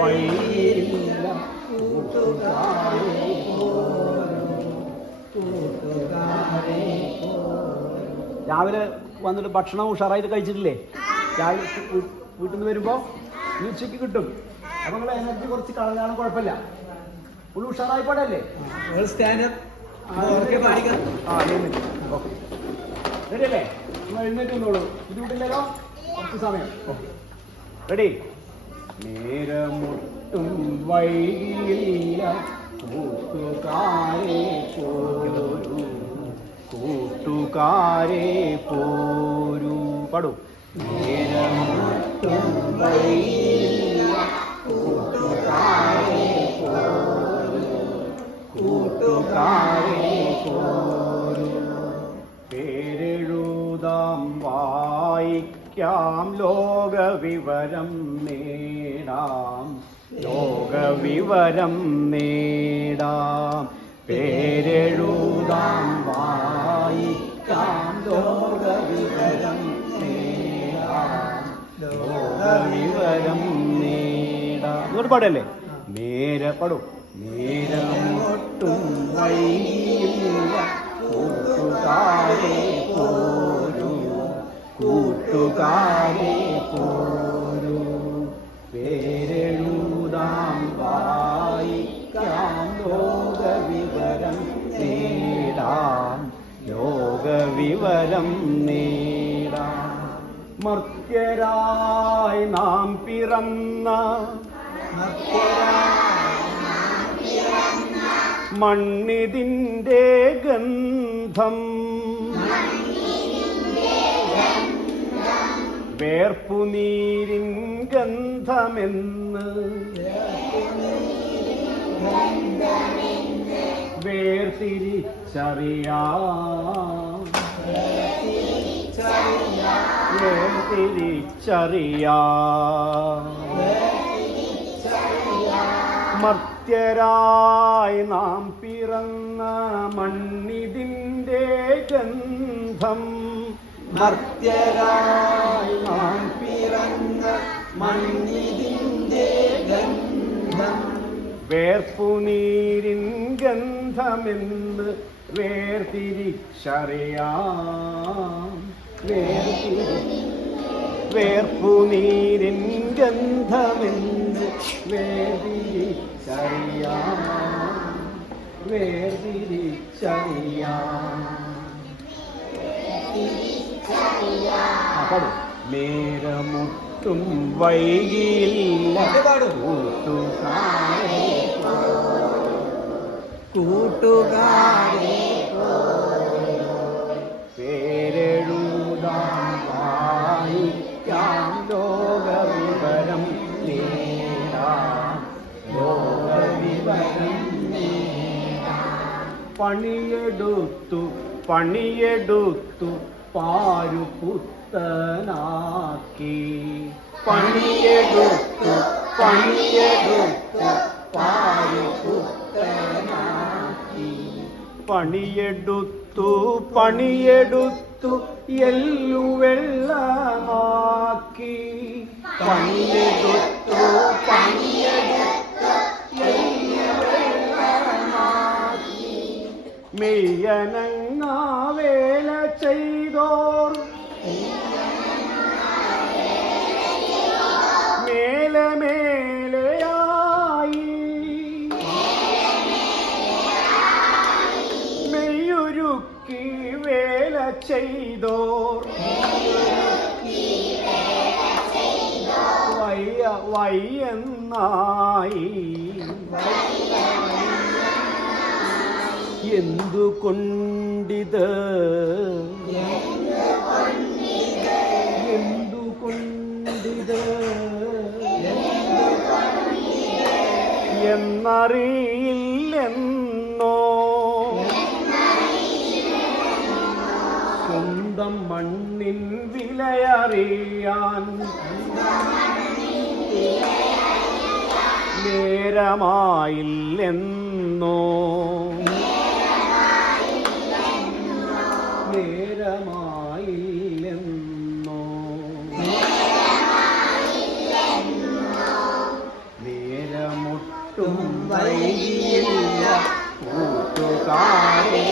വൈകില്ല കൂട്ടുകാരെ കൂട്ടുകാരെ. രാവിലെ വന്നിട്ട് ഭക്ഷണം ഉഷാറായിട്ട് കഴിച്ചിട്ടില്ലേ? രാവിലെ വീട്ടിൽ നിന്ന് വരുമ്പോൾ ഉച്ചയ്ക്ക് കിട്ടും. അപ്പം നിങ്ങൾ എനർജി കുറച്ച് കളഞ്ഞാലും കുഴപ്പമില്ല. ഫുൾ ഉഷാറായി പാടല്ലേ? റെഡി അല്ലേ? നിങ്ങൾ എഴുന്നേറ്റ് വന്നോളൂ. ബുദ്ധിമുട്ടില്ലല്ലോ? കുറച്ച് സമയം. റെഡി? നേരമൊട്ടും വൈകില്ല കൂട്ടുകാരെ പോരൂ കൂട്ടുകാരെ പോരൂ. പാടൂ. നേരമൊട്ടും വൈകില്ല കൂട്ടുകാരെ പോരൂ കൂട്ടുകാരെ പോരൂ. പേരെഴുതാം വായിക്കാം ലോകവിവരം നേടാം ലോകവിവരം നേടാം. പേരെഴുതാം വായിക്കാം ലോകവിവരം നേടാം ലോകവിവരം നേടാം. ഇങ്ങോട്ട് പാടല്ലേ? പാടും. നേരമൊട്ടും വൈകില്ല കൂട്ടുകാരെ പോരൂ കൂട്ടുകാരെ പോരൂ. പേരെഴുതാം വായിക്കാം ലോകവിവരം നേടാം ലോകവിവരം നേടാം. മർത്യരായി നാം പിറന്ന മണ്ണിതിൻ്റെ ഗന്ധം വേർപ്പുനീരിൻ ഗന്ധമെന്ന് വേർതിരിച്ചറിയാം വേർതിരിച്ചറിയാം. മർത്യരായി നാം പിറന്ന മണ്ണിതിൻ്റെ ഗന്ധം മർത്യരായി നാം പിറന്ന മണ്ണിതിൻ്റെ ഗന്ധം വേർപ്പുനീരിൻ ഗന്ധമെന്ന് വേർതിരിച്ചറിയാം വേർപ്പുനീരിൻ ഗന്ധമെന്ന് വേർതിരിച്ചറിയാം വേർതിരിച്ചറിയാം. നേരമൊട്ടും വൈകില്ല കൂട്ടുകാരെ കൂട്ടുകാരെ പേരെഴുതാം വായിക്കാം ലോകവിവരം നേടാം ലോകവിവരം നേടാം. പണിയെടുത്തു പാരു പുത്തനാക്കി പണിയെടുത്തു പാരു പുത്തനാക്കി. പണിയെടുത്തു എല്ലു വെള്ളമാക്കി പണിയെടുത്തു എല്ലു വെള്ളമാക്കി. മെയ്യനങ്ങ വേല ചെയ്തോർ മേലെ മേലെയായി മെയ്യുരുക്കി വേല ചെയ്തോർ വയ്യെന്നായി. എന്തുകൊണ്ടിത് എന്നറിയില്ലെന്നോ സ്വന്തം മണ്ണിൻ വിലയറിയാൻ നേരമായില്ലെന്നോ നേരമായില്ലെന്നോ ഒട്ടും വൈകിയില്ല കൂട്ടുകാരെ